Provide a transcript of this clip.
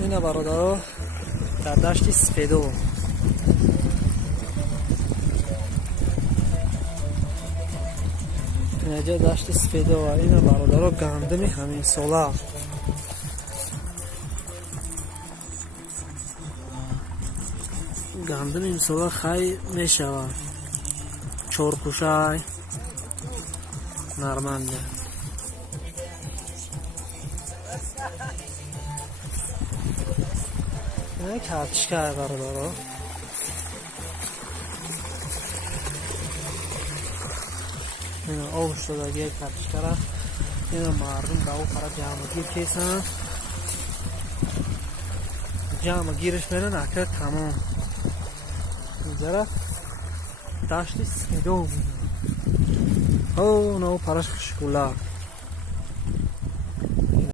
اینا برادرها در دشت سفیدو. اینجا دشت سفیدو و اینا برادرها گندمی همین سالا. گندم این سالا خیلی میشود. چورکوشای نرمنده. اینا کارچکه برادرها. اینا آب شدگی کارچکه را اینا مردم داو پر جامگیر کیسن. جامگیرش میرن اکر تمام. اینجا داشتی سفیدو. او نو پرش خوشگلا.